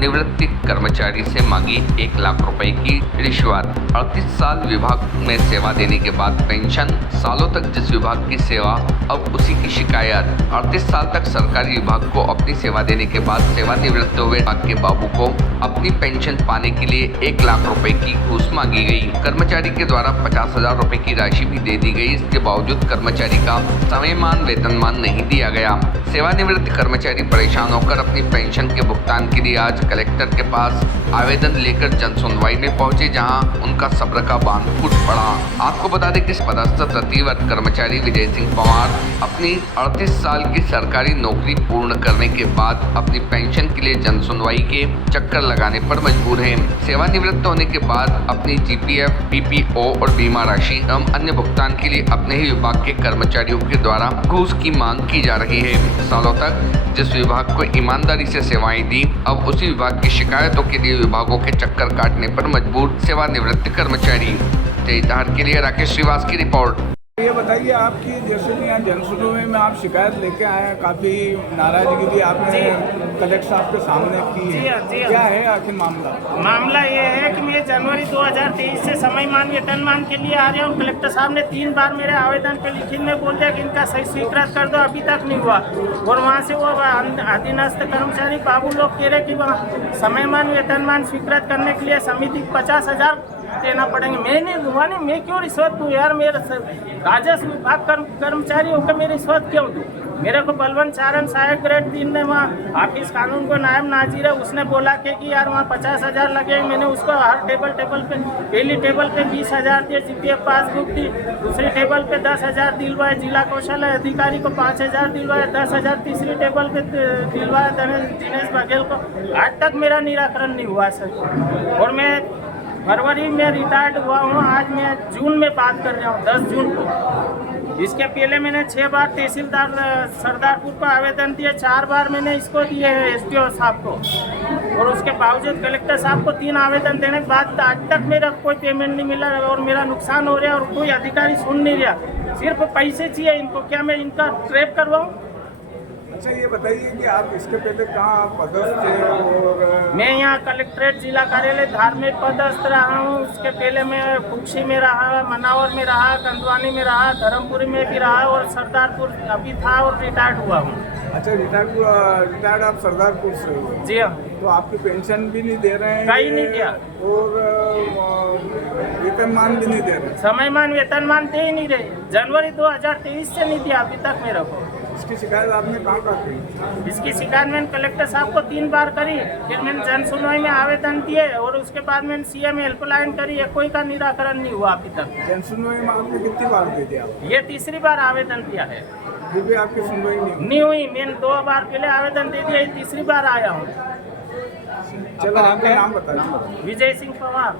सेवानिवृत्त कर्मचारी से मांगी 1 लाख रुपए की रिश्वत। 38 साल विभाग में सेवा देने के बाद पेंशन, सालों तक जिस विभाग की सेवा अब उसी की शिकायत। 38 साल तक सरकारी विभाग को अपनी सेवा देने के बाद सेवानिवृत्त हुए विभाग के बाबू को अपनी पेंशन पाने के लिए 1 लाख रुपए की घूस मांगी गई। कर्मचारी के द्वारा 50,000 रुपए की राशि भी दे दी गई। इसके बावजूद कर्मचारी का समयमान वेतनमान नहीं दिया गया। सेवानिवृत्त कर्मचारी परेशान होकर अपनी पेंशन के भुगतान के लिए आज कलेक्टर के पास आवेदन लेकर जन सुनवाई में पहुंचे, जहां उनका सब्र का बांध फूट पड़ा। आपको बता दें कि पदस्थ तृतीयवर्ग कर्मचारी विजय सिंह पवार अपनी 38 साल की सरकारी नौकरी पूर्ण करने के बाद अपनी पेंशन के लिए जन सुनवाई के चक्कर लगाने पर मजबूर हैं। सेवानिवृत्त होने के बाद अपनी जीपीएफ, पीपीओ और बीमा राशि एवं अन्य भुगतान के लिए अपने ही विभाग के कर्मचारियों के द्वारा घूस की मांग की जा रही है। सालों तक जिस विभाग को ईमानदारी से सेवाएं दी, अब उसी विभाग की शिकायतों के लिए विभागों के चक्कर काटने पर मजबूर सेवानिवृत्त कर्मचारी। जयधार के लिए राकेश श्रीवास की रिपोर्ट। ये बताइए, आपकी जैसे कि यहाँ जनसुनवाई में आप शिकायत लेके आए हैं, काफ़ी नाराजगी भी आपने कलेक्टर साहब के सामने की है। क्या है आखिर मामला? मामला ये है कि मैं जनवरी 2023 से समयमान वेतनमान के लिए आ रहा हूँ। कलेक्टर साहब ने 3 बार मेरे आवेदन पे लिखित में बोल दिया कि इनका सही स्वीकृत कर दो, अभी तक नहीं हुआ। और वहाँ से वो अधीनस्थ कर्मचारी बाबू लोग कह रहे कि वहाँ समयमान वेतनमान स्वीकृत करने के लिए समिति 50,000 देना पड़ेंगे। मैंने हुआ नहीं, मैं क्यों रिश्वत दूँ यार? मेरे राजस्व विभाग कर्मचारी होकर मैं रिश्वत क्यों दूँ? मेरे को बलवंत चारण सहायक ग्रेड 3 ने वहाँ ऑफिस कानून को नायब नाजिर है, उसने बोला कि यार वहाँ 50,000 लगे। मैंने उसको हर टेबल पे पहली टेबल पे 20,000 दिए, जीपीएफ पासबुक दी। दूसरी टेबल पे 10,000 दिलवाए, जिला कौशल अधिकारी को 5,000 दिलवाए, 10,000 तीसरी टेबल पे दिलवाए दिनेश बघेल को। आज तक मेरा निराकरण नहीं हुआ सर। और मैं फरवरी में रिटायर्ड हुआ हूँ। आज मैं जून में बात कर रहा हूँ, 10 जून को। इसके पहले मैंने 6 बार तहसीलदार सरदारपुर को आवेदन दिए, 4 बार मैंने इसको दिए हैं एसडीओ साहब को। और उसके बावजूद कलेक्टर साहब को 3 आवेदन देने के बाद आज तक मेरा कोई पेमेंट नहीं मिला और मेरा नुकसान हो रहा है और कोई अधिकारी सुन नहीं रहा। सिर्फ पैसे चाहिए इनको। क्या मैं इनका ट्रैप करवाऊँ? अच्छा, ये बताइए कि आप इसके पहले कहाँ पदस्थ थे? और मैं यहाँ कलेक्ट्रेट जिला कार्यालय धार में पदस्थ रहा हूँ। उसके पहले मैं कुक्षी में रहा, मनावर में रहा, कंदवानी में रहा, धर्मपुरी में भी रहा और सरदारपुर अभी था और रिटायर्ड हुआ हूँ। अच्छा, रिटायर्ड आप सरदारपुर से हो? जी हाँ। तो आपकी पेंशन भी नहीं दे रहे हैं? कहीं नहीं दिया। और वेतनमान भी नहीं दे रहे? समयमान वेतनमान दे ही नहीं रहे। जनवरी 2023 से नहीं दिया अभी तक मेरे को। इसकी शिकायत आपने कहाँ की? इसकी शिकायत मैंने कलेक्टर साहब को 3 बार करी, फिर मैंने जन सुनवाई में आवेदन दिए और उसके बाद मैंने सीएम हेल्पलाइन करी। कोई का निराकरण नहीं हुआ अभी तक। जन सुनवाई में आपने कितनी बार दे दिया? ये तीसरी बार आवेदन दिया है, फिर भी आपकी सुनवाई नहीं हुई। मैंने 2 बार पहले आवेदन दे दिया, तीसरी बार आया हूँ। चलो, आपका नाम बताइए। विजय सिंह पवार।